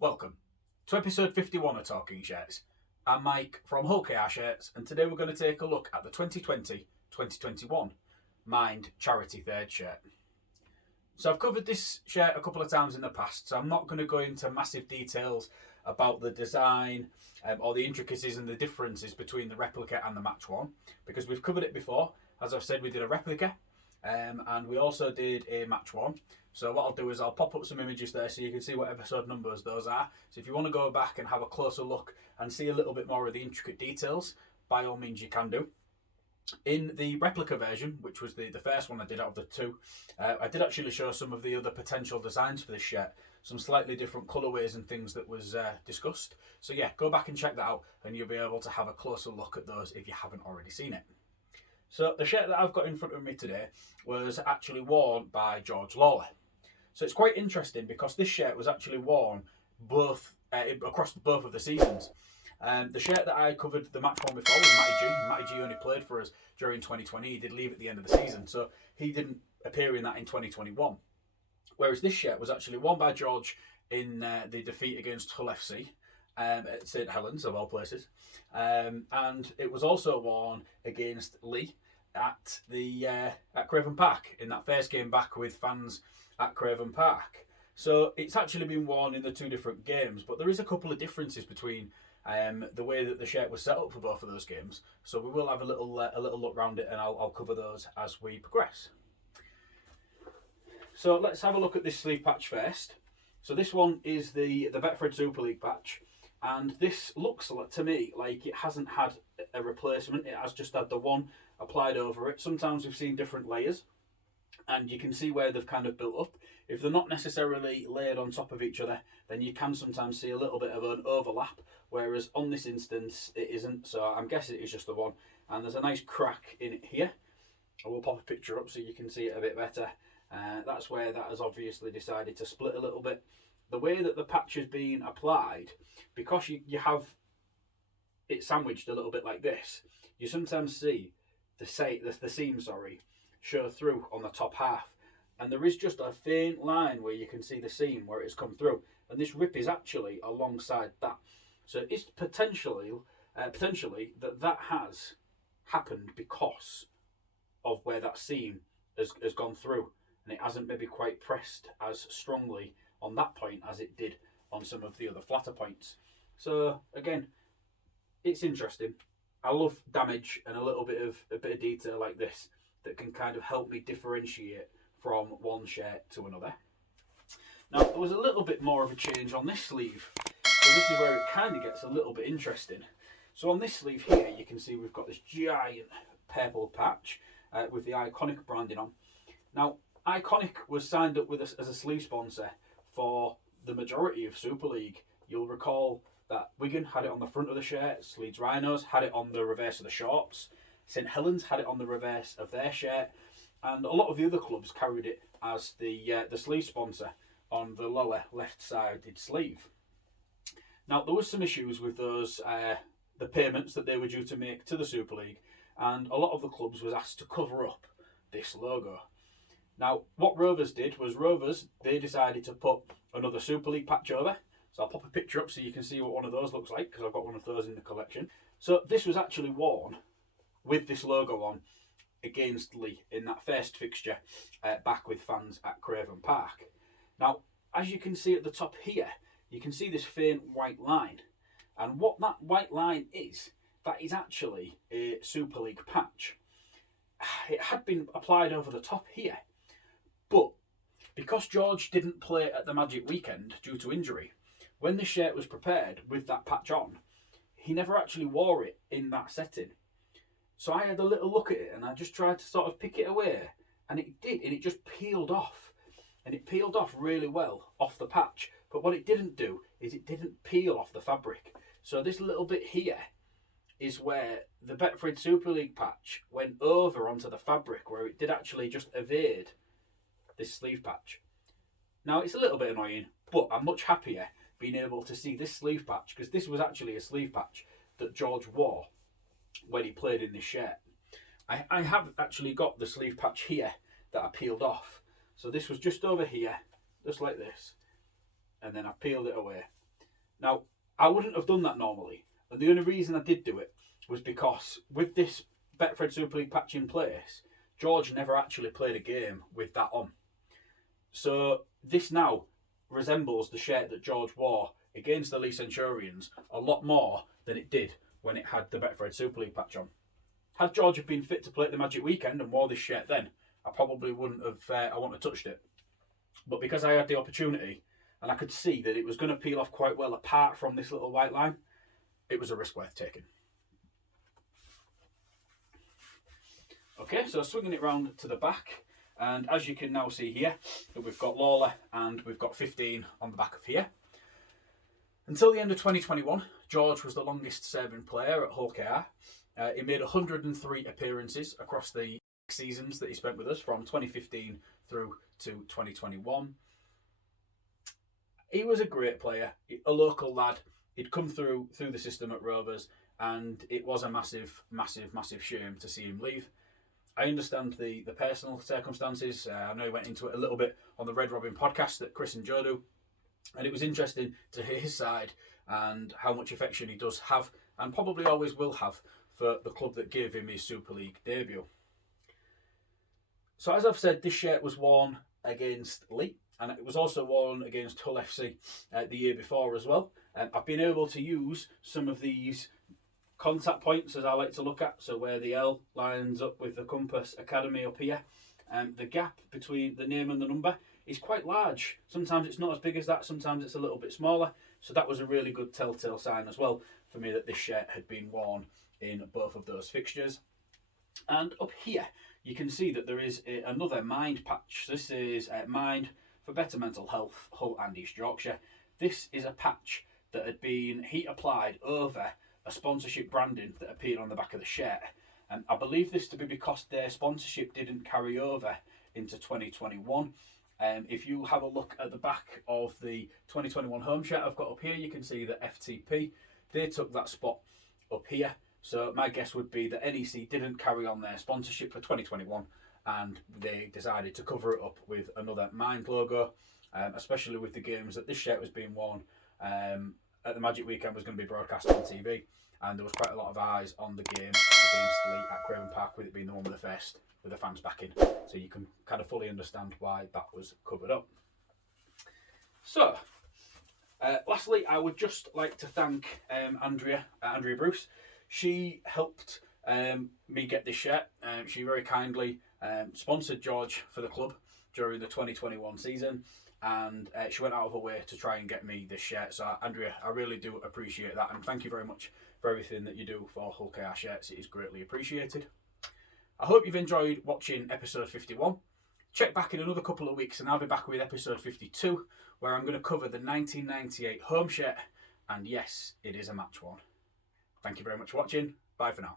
Welcome to episode 51 of Talking Shirts. I'm Mike from Hull KR Shirts, and today we're going to take a look at the 2020-2021 Mind Charity Third shirt. So I've covered this shirt a couple of times in the past, so I'm not going to go into massive details about the design or the intricacies and the differences between the replica and the match one, because we've covered it before. As I've said, we did a replica and we also did a match one. So what I'll do is I'll pop up some images there so you can see what episode numbers those are. So if you want to go back and have a closer look and see a little bit more of the intricate details, by all means you can do. In the replica version, which was the first one I did out of the two, I did actually show some of the other potential designs for this shirt, some slightly different colourways and things that was discussed. So yeah, go back and check that out and you'll be able to have a closer look at those if you haven't already seen it. So the shirt that I've got in front of me today was actually worn by George Lawler. So it's quite interesting because this shirt was actually worn across both of the seasons. The shirt that I covered the match one before was Matty G. Matty G only played for us during 2020. He did leave at the end of the season, so he didn't appear in that in 2021. Whereas this shirt was actually worn by George in the defeat against Hull FC at St Helens, of all places. And it was also worn against Leigh at Craven Park in that first game back with fans at Craven Park. So it's actually been worn in the two different games, but there is a couple of differences between the way that the shirt was set up for both of those games. So we will have a little look around it, and I'll cover those as we progress. So let's have a look at this sleeve patch first. So this one is the Betfred Super League patch, and this looks to me like it hasn't had a replacement. It has just had the one applied over it. Sometimes we've seen different layers, and you can see where they've kind of built up. If they're not necessarily layered on top of each other, then you can sometimes see a little bit of an overlap, whereas on this instance it isn't. So I'm guessing it is just the one, and there's a nice crack in it here. I will pop a picture up so you can see it a bit better. That's where that has obviously decided to split a little bit. The way that the patch is being applied, because you have it sandwiched a little bit like this, you sometimes see the seam show through on the top half, and there is just a faint line where you can see the seam where it has come through, and this rip is actually alongside that. So it's potentially that has happened because of where that seam has gone through, and it hasn't maybe quite pressed as strongly on that point as it did on some of the other flatter points. So again, it's interesting. I love damage and a bit of detail like this that can kind of help me differentiate from one shirt to another. Now, there was a little bit more of a change on this sleeve. So this is where it kind of gets a little bit interesting. So on this sleeve here, you can see we've got this giant purple patch with the Iconic branding on. Now, Iconic was signed up with us as a sleeve sponsor for the majority of Super League. You'll recall that Wigan had it on the front of the shirts, Leeds Rhinos had it on the reverse of the shorts, St Helens had it on the reverse of their shirt, and a lot of the other clubs carried it as the sleeve sponsor on the lower left-sided sleeve. Now, there was some issues with those the payments that they were due to make to the Super League, and a lot of the clubs was asked to cover up this logo. Now, what Rovers did was they decided to put another Super League patch over. So I'll pop a picture up so you can see what one of those looks like, because I've got one of those in the collection. So this was actually worn with this logo on against Leigh in that first fixture back with fans at Craven Park. Now, as you can see at the top here, you can see this faint white line. And what that white line is, that is actually a Super League patch. It had been applied over the top here, but because George didn't play at the Magic Weekend due to injury, when the shirt was prepared with that patch on, he never actually wore it in that setting. So I had a little look at it and I just tried to sort of pick it away, and it did, and it just peeled off. And it peeled off really well off the patch. But what it didn't do is it didn't peel off the fabric. So this little bit here is where the Betfred Super League patch went over onto the fabric, where it did actually just evade this sleeve patch. Now, it's a little bit annoying, but I'm much happier being able to see this sleeve patch, because this was actually a sleeve patch that George wore when he played in this shirt. I have actually got the sleeve patch here that I peeled off. So this was just over here, just like this, and then I peeled it away. Now, I wouldn't have done that normally, and the only reason I did do it was because with this Betfred Super League patch in place, George never actually played a game with that on. So this now resembles the shirt that George wore against the Leigh Centurions a lot more than it did when it had the Betfred Super League patch on. Had George have been fit to play at the Magic Weekend and wore this shirt then, I probably wouldn't have touched it. But because I had the opportunity and I could see that it was going to peel off quite well apart from this little white line, it was a risk worth taking. Okay, so swinging it round to the back, and as you can now see here, that we've got Lawler and we've got 15 on the back of here. Until the end of 2021, George was the longest serving player at Hull KR. He made 103 appearances across the seasons that he spent with us from 2015 through to 2021. He was a great player, a local lad. He'd come through the system at Rovers, and it was a massive shame to see him leave. I understand the personal circumstances. I know he went into it a little bit on the Red Robin podcast that Chris and Joe do, and it was interesting to hear his side and how much affection he does have, and probably always will have, for the club that gave him his Super League debut. So as I've said, this shirt was worn against Leigh, and it was also worn against Hull FC the year before as well. I've been able to use some of these contact points, as I like to look at, so where the L lines up with the Compass Academy up here, the gap between the name and the number is quite large. Sometimes it's not as big as that, sometimes it's a little bit smaller, so that was a really good telltale sign as well for me that this shirt had been worn in both of those fixtures. And up here you can see that there is another Mind patch. This is Mind for Better Mental Health, Hull and East Yorkshire. This is a patch that had been heat applied over a sponsorship branding that appeared on the back of the shirt. I believe this to be because their sponsorship didn't carry over into 2021. If you have a look at the back of the 2021 home shirt I've got up here, you can see that FTP, they took that spot up here. So my guess would be that NEC didn't carry on their sponsorship for 2021, and they decided to cover it up with another Mind logo, especially with the games that this shirt was being worn at the Magic Weekend was going to be broadcast on TV, and there was quite a lot of eyes on the game against Leigh at Craven Park, with it being the one with the first, with the fans backing. So you can kind of fully understand why that was covered up. So, lastly, I would just like to thank Andrea Bruce. She helped me get this shirt. She very kindly sponsored George for the club during the 2021 season, and she went out of her way to try and get me this shirt. So Andrea, I really do appreciate that, and thank you very much for everything that you do for Hull KR shirts. It is greatly appreciated. I hope you've enjoyed watching episode 51. Check back in another couple of weeks and I'll be back with episode 52, where I'm going to cover the 1998 home shirt, and yes, it is a match one. Thank you very much for watching. Bye for now.